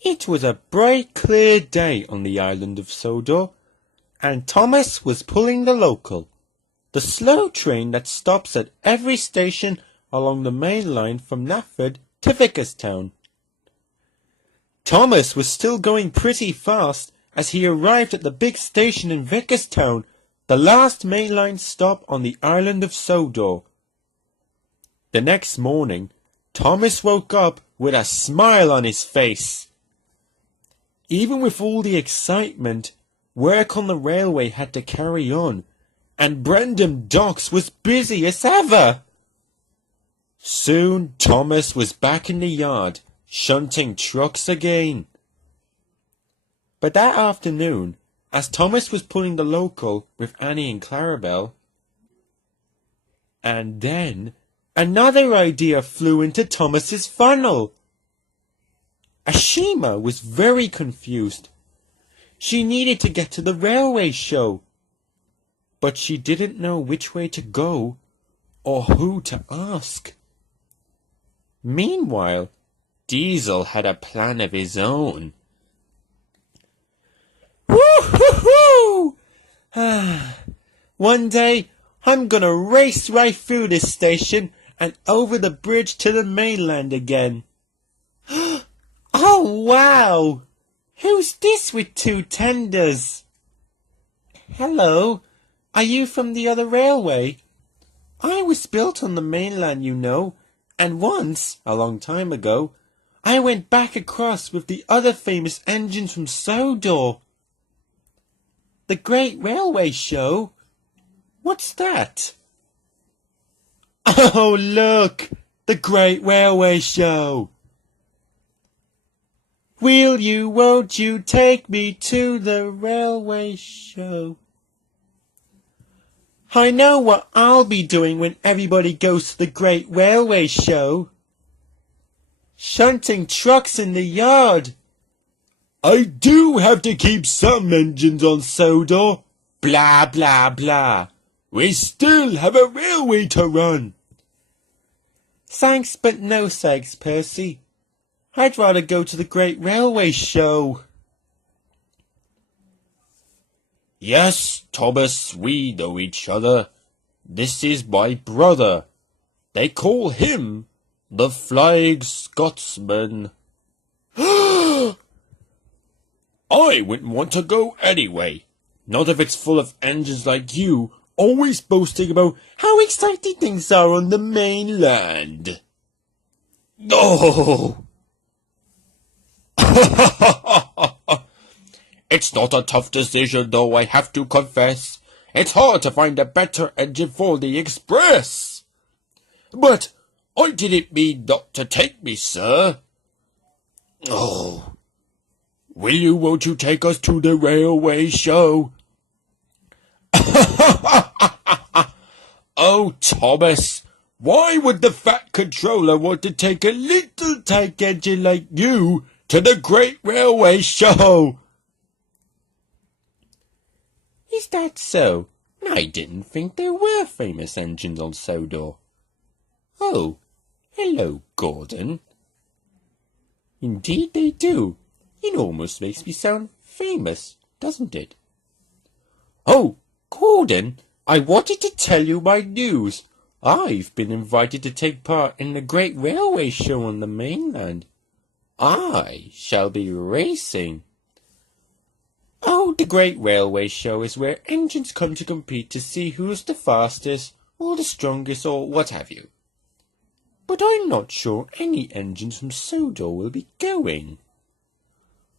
It was a bright, clear day on the island of Sodor, and Thomas was pulling the local, the slow train that stops at every station along the main line from Nafford to Vickerstown. Thomas was still going pretty fast as he arrived at the big station in Vickerstown, the last mainline stop on the island of Sodor. The next morning, Thomas woke up with a smile on his face. Even with all the excitement, work on the railway had to carry on, and Brendam Docks was busy as ever. Soon Thomas was back in the yard, shunting trucks again. But that afternoon, as Thomas was pulling the local with Annie and Clarabelle, and then another idea flew into Thomas's funnel. Ashima was very confused. She needed to get to the railway show, but she didn't know which way to go or who to ask. Meanwhile, Diesel had a plan of his own. Woo-hoo-hoo! One day, I'm gonna race right through this station and over the bridge to the mainland again. Oh, wow! Who's this with two tenders? Hello, are you from the other railway? I was built on the mainland, you know, and once, a long time ago, I went back across with the other famous engines from Sodor. The Great Railway Show? What's that? Oh, look! The Great Railway Show! Will you, won't you take me to the railway show? I know what I'll be doing when everybody goes to the Great Railway Show. Shunting trucks in the yard. I do have to keep some engines on Sodor. Blah, blah, blah. We still have a railway to run. Thanks, but no thanks, Percy. I'd rather go to the Great Railway Show. Yes, Thomas, we know each other. This is my brother. They call him the Flying Scotsman. I wouldn't want to go anyway. Not if it's full of engines like you, always boasting about how exciting things are on the mainland. Oh! It's not a tough decision, though, I have to confess. It's hard to find a better engine for the express. But I didn't mean not to take me, sir. Oh, won't you take us to the railway show? Oh, Thomas, why would the fat controller want to take a little tank engine like you to the Great Railway Show? Is that so? I didn't think there were famous engines on Sodor. Oh, hello, Gordon. Indeed they do. It almost makes me sound famous, doesn't it? Oh, Gordon, I wanted to tell you my news. I've been invited to take part in the Great Railway Show on the mainland. I shall be racing. Oh, the Great Railway Show is where engines come to compete to see who's the fastest, or the strongest, or what have you. But I'm not sure any engines from Sodor will be going.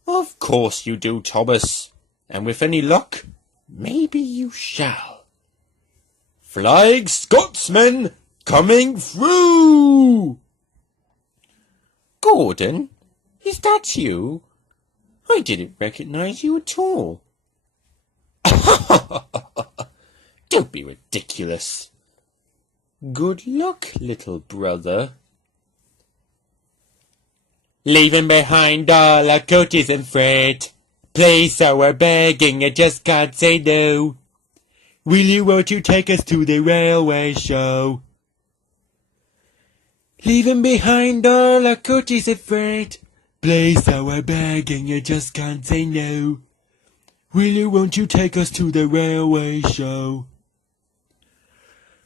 Of course you do, Thomas, and with any luck, maybe you shall. Flying Scotsman coming through! Gordon, is that you? I didn't recognize you at all. Don't be ridiculous. Good luck, little brother. Leaving behind all our coaches and freight. Please, so we're begging, I just can't say no. Won't you take us to the railway show? Leaving behind all our coaches and freight. Please, sir, we're begging you, just can't say no. Won't you take us to the railway show?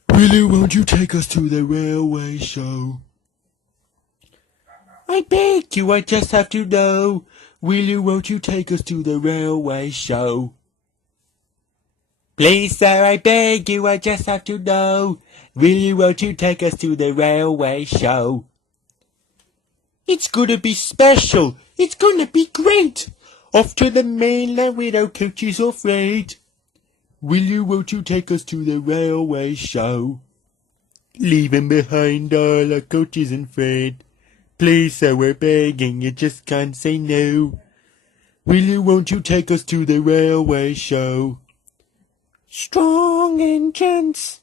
Won't you take us to the railway show? I beg you, I just have to know. Won't you take us to the railway show? Please, sir, I beg you, I just have to know. Won't you take us to the railway show? It's gonna be special. It's gonna be great. Off to the mainland without coaches or freight. Won't you take us to the railway show? Leaving behind all our coaches and freight. Please, sir, we're begging, you just can't say no. Won't you take us to the railway show? Strong engines,